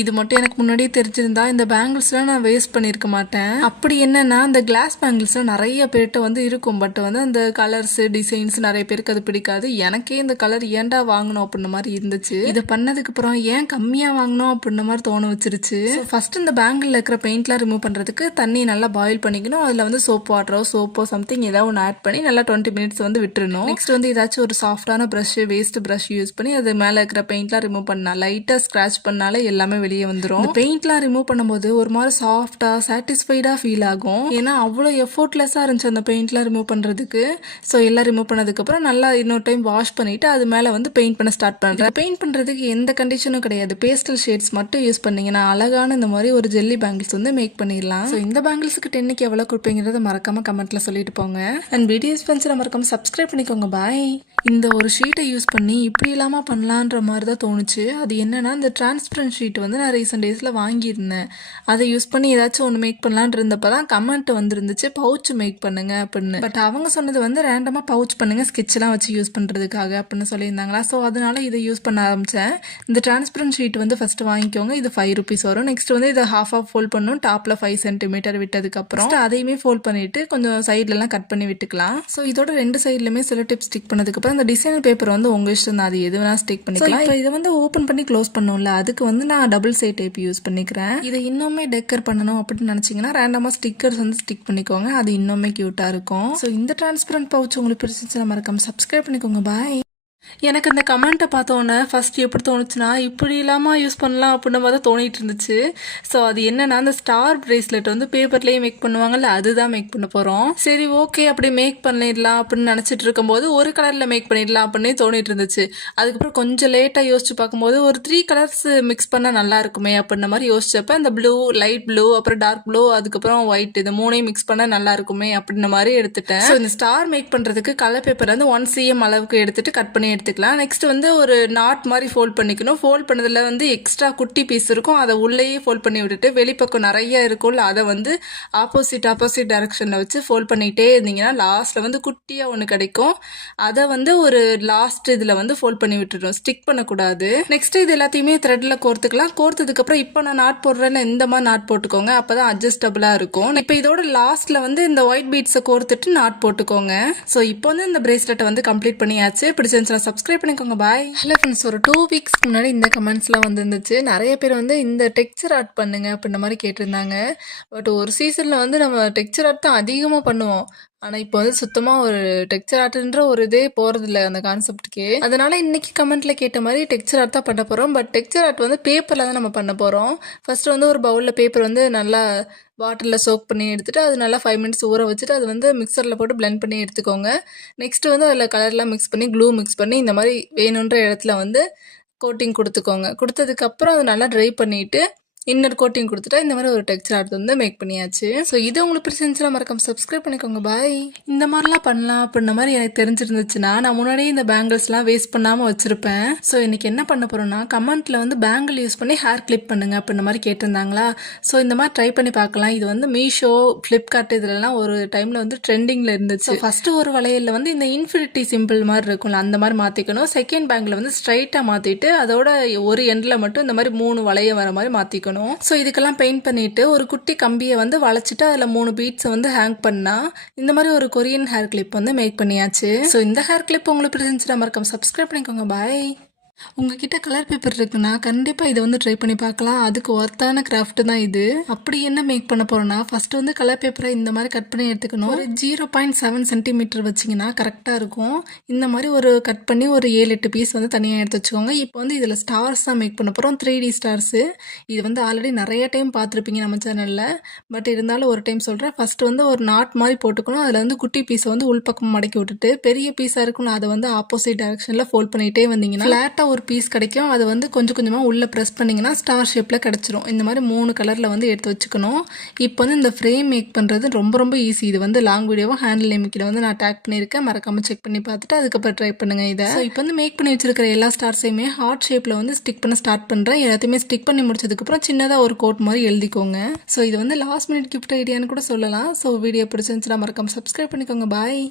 இது மட்டும் எனக்கு முன்னாடியே தெரிஞ்சிருந்தா இந்த பேங்கிள்ஸ்லாம் நான் வேஸ்ட் பண்ணியிருக்க மாட்டேன். அப்படி என்னன்னா இந்த கிளாஸ் பேங்கிள்ஸ்லாம் நிறைய பேர்கிட்ட வந்து இருக்கும். பட் வந்து அந்த கலர்ஸ் டிசைன்ஸ் நிறைய பேருக்கு அது பிடிக்காது. எனக்கே இந்த கலர் ஏன்டா வாங்கணும் அப்படின்ற மாதிரி இருந்துச்சு. இதை பண்ணதுக்கு அப்புறம் ஏன் கம்மியா வாங்கணும் அப்படின்ற மாதிரி தோண வச்சிருச்சு. ஃபர்ஸ்ட் இந்த பேங்கிள் இருக்கிற பெயிண்ட்லாம் ரிமூவ் பண்றதுக்கு தண்ணி நல்லா பாயில் பண்ணிக்கணும். அதுல வந்து சோப் வாட்டரோ சோப்போ சம்திங் ஏதாவது ஒன்று ஆட் பண்ணி நல்லா 20 மினிட்ஸ் வந்து விட்டுறணும். நெக்ஸ்ட் வந்து ஏதாச்சும் ஒரு சாஃப்டான ப்ரஷ் வேஸ்ட் ப்ரஷ் யூஸ் பண்ணி அது மேல இருக்கிற பெயிண்ட்லாம் ரிமூவ் பண்ணா லைட்டா ஸ்கிராச் பண்ணாலே எல்லாமே வெளியே வந்துடும். பெயிண்ட்லாம் ரிமூவ் பண்ணும்போது ஒரு மாதிரி சாஃப்டா சாட்டிஸ்ஃபைடா ஃபீல் ஆகும். ஏன்னா அவ்வளோ எஃபோர்ட்லெஸ்ஸா இருந்துச்சு அந்த பெயிண்ட்லாம் ரிமூவ் பண்றதுக்கு. ஸோ எல்லாம் ரிமூவ் பண்ணதுக்கு அப்புறம் நல்லா இன்னொரு டைம் வாஷ் பண்ணிட்டு அது மேல வந்து பெயிண்ட் பண்ண ஸ்டார்ட் பண்றேன். பெயிண்ட் பண்றதுக்கு எந்த கண்டிஷனும் கிடையாது. பேஸ்டல் ஷேட்ஸ் மட்டும் யூஸ் பண்ணீங்கன்னா அழகான இந்த மாதிரி ஒரு ஜெல்லி பேங்கிள்ஸ் வந்து மேக் பண்ணிடலாம். ஸோ இந்த பேங்கிள்ஸுக்கு 10க்கு எவ்வளோ கொடுப்பீங்கிறத மறக்காம கமெண்ட்ல சொல்லிட்டு போங்க. அண்ட் வீடியோஸ் ஃப்ரெண்ட்ஸ் மறக்காம சப்ஸ்கிரைப் பண்ணிக்கோங்க. பாய். இந்த ஒரு ஷீட்டை யூஸ் பண்ணி இப்படி இல்லாம பண்ணலான்ற மாதிரி தான் தோணுச்சு. அது என்னன்னா இந்த டிரான்ஸ்பரண்ட் ஷீட் வந்து நான் ரீசெண்ட் டேஸ்ல வாங்கியிருந்தேன். அதை யூஸ் பண்ணி ஏதாச்சும் ஒன்று மேக் பண்ணலான் இருந்தப்பதான் கமெண்ட் வந்துருந்துச்சு பவுச் மேக் பண்ணுங்க அப்படின்னு. பட் அவங்க சொன்னது வந்து ரேண்டமா பவுச் பண்ணுங்க ஸ்கெட்ச்லாம் வச்சு யூஸ் பண்றதுக்காக அப்படின்னு சொல்லியிருந்தாங்களா. ஸோ அதனால இதை யூஸ் பண்ண ஆரம்பிச்சேன். இந்த டிரான்ஸ்பரண்ட் ஷீட் வந்து ஃபர்ஸ்ட் வாங்கிக்கோங்க. இது 5 rupees வரும். நெக்ஸ்ட் வந்து இதை ஹாஃப் ஃபோல்ட் பண்ணணும். டாப்ல 5 cm விட்டதுக்கு அப்புறம் அதையுமே ஃபோல்ட் பண்ணிட்டு கொஞ்சம் சைட்ல எல்லாம் கட் பண்ணி விட்டுக்கலாம். ஸோ இதோட 2 சைட்லயுமே சில டிப் ஸ்டிக் பண்ணதுக்கு அப்புறம் அந்த டிசைனர் பேப்பர் வந்து உங்க இஷ்டம் தான். அது எது வேணா ஸ்டிக் பண்ணிக்கலாம். இப்போ இதை வந்து ஓப்பன் பண்ணி க்ளோஸ் பண்ணோம்ல, அதுக்கு வந்து நான் டபுள் சைட் டேப் யூஸ் பண்ணிக்கிறேன். இதை இன்னுமே டெக்கர் பண்ணணும் அப்படின்னு நினைச்சீங்கன்னா ரேண்டமா ஸ்டிக்கர்ஸ் வந்து ஸ்டிக் பண்ணிக்கோங்க. அது இன்னுமே கியூட்டா இருக்கும். ஸோ இந்த டிரான்ஸ்பரண்ட் பவுச் உங்களுக்கு பிடிச்சிருச்சுன்னா மறக்காம சப்ஸ்கிரைப் பண்ணிக்கோங்க. பாய். எனக்கு இந்த கமெண்ட்டை பார்த்தோன்னே ஃபர்ஸ்ட் எப்படி தோணுச்சுன்னா இப்படி இல்லாமல் யூஸ் பண்ணலாம் அப்படின்ற மாதிரி தான் தோணிட்டு இருந்துச்சு. ஸோ அது என்னன்னா அந்த ஸ்டார் பிரேஸ்லெட் வந்து பேப்பர்லேயே மேக் பண்ணுவாங்கல்ல, அதுதான் மேக் பண்ண போகிறோம். சரி ஓகே அப்படி மேக் பண்ணிடலாம் அப்படின்னு நினச்சிட்டு இருக்கும்போது ஒரு கலரில் மேக் பண்ணிடலாம் அப்படின்னு தோணிட்டு இருந்துச்சு. அதுக்கப்புறம் கொஞ்சம் லேட்டாக யோசிச்சு பார்க்கும்போது ஒரு 3 கலர்ஸ் மிக்ஸ் பண்ணால் நல்லா இருக்குமே அப்படின்ற மாதிரி யோசிச்சப்ப இந்த ப்ளூ, லைட் ப்ளூ, அப்புறம் டார்க் ப்ளூ, அதுக்கப்புறம் ஒயிட், இது 3ஐயும் மிக்ஸ் பண்ணால் நல்லா இருக்குமே அப்படின்ற மாதிரி எடுத்துட்டேன். ஸோ இந்த ஸ்டார் மேக் பண்ணுறதுக்கு கலர் பேப்பர் வந்து 1 cm அளவுக்கு எடுத்துட்டு கட் பண்ணி எடுத்துக்கலாம். நெக்ஸ்ட் வந்து ஒரு நாட் மாதிரி ஃபோல்ட் பண்ணிக்கணும். ஃபோல்ட் பண்ணதுல வந்து எக்ஸ்ட்ரா குட்டி பீஸ் இருக்கும். அதை உள்ளேயே ஃபோல்ட் பண்ணி விட்டுட்டு வெளிப்பக்கம் நிறைய இருக்கும்ல, அதை வந்து ஆப்போசிட் டைரக்ஷன்ல வச்சு ஃபோல்ட் பண்ணிட்டே இருந்தீங்கன்னா லாஸ்ட்ல வந்து குட்டியா ஒன்று கிடைக்கும். அதை வந்து ஒரு லாஸ்ட் இதுல வந்து ஃபோல்ட் பண்ணி விட்டுடும். ஸ்டிக் பண்ணக்கூடாது. நெக்ஸ்ட் இது எல்லாத்தையுமே த்ரெட்ல கோர்த்துக்கலாம். கோர்த்ததுக்கு அப்புறம் இப்போ நான் நாட் போடுறேன்னு இந்த மாதிரி நாட் போட்டுக்கோங்க. அப்பதான் அட்ஜஸ்டபிளா இருக்கும். இப்போ இதோட லாஸ்ட்ல வந்து இந்த ஒயிட் பீட்ஸை கோர்த்துட்டு நாட் போட்டுக்கோங்க. ஸோ இப்போ வந்து இந்த பிரேஸ்லெட்டை வந்து கம்ப்ளீட் பண்ணியாச்சு. பிடிச்சிருந்துச்சுன்னா சப்ஸ்கிரைப் பண்ணிக்கோங்க. பாய். ஹலோ ஃப்ரெண்ட்ஸ், ஒரு 2 weeks முன்னாடி இந்த கமெண்ட்ஸ்லாம் வந்துருந்துச்சு. நிறைய பேர் வந்து இந்த டெக்ஸ்சர் ஆர்ட் பண்ணுங்க அப்படின்ற மாதிரி கேட்டிருந்தாங்க. பட் ஒரு சீசன்ல வந்து நம்ம டெக்ஸ்சர் ஆர்ட் தான் அதிகமாக பண்ணுவோம். ஆனா இப்போ வந்து சுத்தமா ஒரு டெக்ஸ்சர் ஆர்ட்ன்ற ஒரு இதே போறது இல்லை அந்த கான்செப்ட்கே. அதனால இன்னைக்கு கமெண்ட்ல கேட்ட மாதிரி டெக்ஸ்சர் ஆர்ட் தான் பண்ண போறோம். பட் டெக்ஸ்சர் ஆர்ட் வந்து பேப்பர்ல தான் நம்ம பண்ண போறோம். ஃபர்ஸ்ட் வந்து ஒரு பவுல்ல பேப்பர் வந்து நல்லா வாட்டரில் சோக் பண்ணி எடுத்துட்டு அது நல்லா 5 minutes ஊற வச்சுட்டு அது வந்து மிக்சரில் போட்டு பிளெண்ட் பண்ணி எடுத்துக்கோங்க. நெக்ஸ்ட் வந்து அதில் கலர்லாம் மிக்ஸ் பண்ணி க்ளூ மிக்ஸ் பண்ணி இந்த மாதிரி வேணுன்ற இடத்துல வந்து கோட்டிங் கொடுத்துக்கோங்க. கொடுத்ததுக்கப்புறம் அதை நல்லா ட்ரை பண்ணிட்டு இன்னர் கோட்டிங் கொடுத்துட்டா இந்த மாதிரி ஒரு டெக்ஸ்சர் ஆர்ட் வந்து மேக் பண்ணியாச்சு. ஸோ இது உங்களுக்கு பிடிச்சிருந்துச்சுன்னா மறக்காம சப்ஸ்கிரைப் பண்ணிக்கோங்க. பாய். இந்த மாதிரிலாம் பண்ணலாம் அப்படின்ற மாதிரி எனக்கு தெரிஞ்சிருந்துச்சுன்னா நான் முன்னாடியே இந்த பேங்கிள்ஸ்லாம் வேஸ்ட் பண்ணாமல் வச்சிருப்பேன். ஸோ இன்னைக்கு என்ன பண்ண போறோம்னா கமெண்ட்ல வந்து பேங்கிள் யூஸ் பண்ணி ஹேர் கிளிப் பண்ணுங்க அப்படின்ற மாதிரி கேட்டிருந்தாங்களா. ஸோ இந்த மாதிரி ட்ரை பண்ணி பார்க்கலாம். இது வந்து மீஷோ, ஃப்ளிப்கார்ட் இதுலலாம் ஒரு டைம்ல வந்து ட்ரெண்டிங்ல இருந்துச்சு. ஃபர்ஸ்ட் ஒரு வளையல்ல வந்து இந்த இன்ஃபினிட்டி சிம்பிள் மாதிரி இருக்கும்ல அந்த மாதிரி மாத்திக்கணும். செகண்ட் பேங்கில் வந்து ஸ்ட்ரைட்டா மாத்திட்டு அதோட ஒரு எண்ட்ல மட்டும் இந்த மாதிரி 3 வளையம் வர மாதிரி மாத்திக்கணும். ஸோ இதுக்கெல்லாம் பெயிண்ட் பண்ணிட்டு ஒரு குட்டி கம்பியை வந்து வளைச்சிட்டு அதில் 3 பீட்ஸை வந்து ஹேங் பண்ணா இந்த மாதிரி ஒரு கொரியன் ஹேர் கிளிப் வந்து மேக் பண்ணியாச்சு. ஸோ இந்த ஹேர் கிளிப் உங்களுக்கு பிடிச்சிருந்துச்சுன்னா மறக்காம சப்ஸ்கிரைப் பண்ணிக்கோங்க. பாய். உங்ககிட்ட கலர் பேப்பர் இருக்குன்னா கண்டிப்பா இதை வந்து ட்ரை பண்ணி பார்க்கலாம். அதுக்கு ஒர்த்தான கிராஃப்ட் தான் இது. அப்படி என்ன மேக் பண்ண போறோம்னா ஃபர்ஸ்ட் வந்து கலர் பேப்பரை இந்த மாதிரி கட் பண்ணி எடுத்துக்கணும். ஒரு 0.7 cm வச்சிங்கன்னா கரெக்டாக இருக்கும். இந்த மாதிரி ஒரு கட் பண்ணி ஒரு 7-8 பீஸ் வந்து தனியாக எடுத்து வச்சுக்கோங்க. இப்போ வந்து இதில் ஸ்டார்ஸ் தான் மேக் பண்ண போகிறோம். 3D Stars. இது வந்து ஆல்ரெடி நிறைய டைம் பார்த்துருப்பீங்க நம்ம சேனலில். பட் இருந்தாலும் ஒரு டைம் சொல்கிறேன். ஃபர்ஸ்ட் வந்து ஒரு நாட் மாதிரி போட்டுக்கணும். அதில் வந்து குட்டி பீஸை வந்து உள்பக்கம் மடக்கி விட்டுட்டு பெரிய பீஸாக இருக்கணும் அதை வந்து ஆப்போசிட் டைரக்ஷனில் ஃபோல்ட் பண்ணிகிட்டே வந்தீங்கன்னா ஃப்ளாட்டாக ஒரு பீஸ் கிடைக்கும். அது வந்து கொஞ்சம் கொஞ்சமாக உள்ளே ப்ரெஸ் பண்ணிங்கன்னா ஸ்டார் ஷேப்பில் கிடச்சிரும். இந்த மாதிரி 3 கலரில் வந்து எடுத்து வச்சுக்கணும். இப்போ வந்து இந்த ஃப்ரேம் மேக் பண்ணுறது ரொம்ப ரொம்ப ஈஸி. இது வந்து லாங் வீடியோவும் ஹேண்டில் நேமிக்கில் வந்து நான் டேக் பண்ணியிருக்கேன். மறக்காமல் செக் பண்ணி பார்த்துட்டு அதுக்கப்புறம் ட்ரை பண்ணுங்கள் இதை. ஸோ இப்போ வந்து மேக் பண்ணி வச்சிருக்கிற எல்லா ஸ்டார்ஸையுமே ஹார்ட் ஷேப்பில் வந்து ஸ்டிக் பண்ண ஸ்டார்ட் பண்ணுறேன். எல்லாத்தையுமே ஸ்டிக் பண்ணி முடிச்சதுக்கப்புறம் சின்னதாக ஒரு கோட் மாதிரி எழுதிக்கோங்க. ஸோ இது வந்து லாஸ்ட் மினிட் கிஃப்ட் ஐடியான்னு கூட சொல்லலாம். ஸோ வீடியோ பிடிச்சிருந்துச்சுன்னா மறக்காமல் சப்ஸ்கிரைப் பண்ணிக்கோங்க. பாய்.